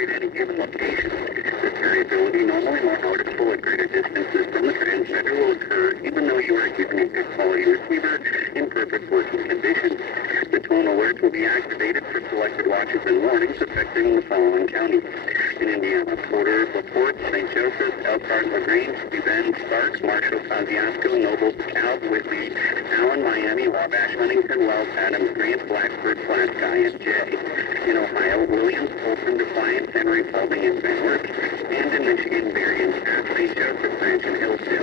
operate any given location. This variability, normally more noticeable at greater distances from the transmitter, will occur even though you are using a good quality receiver in perfect working condition. The tone alert will be activated for selected watches and warnings affecting the following counties. In Indiana, Porter, LaPorte, St. Joseph, Elkhart, LaGrange, New Bend, Sparks, Marshall, Kosciuszko, Noble, DeKalb, Whitley, Allen, Miami, Wabash, Huntington, Wells, Adams, Grant, Blacksburg, Pulaski, and Jay. In Ohio, Williams, Polson, Defiance, Henry, Paulding, and Van Wert. And in Michigan, Berrien, St. Joseph, Branch, and Hillsdale.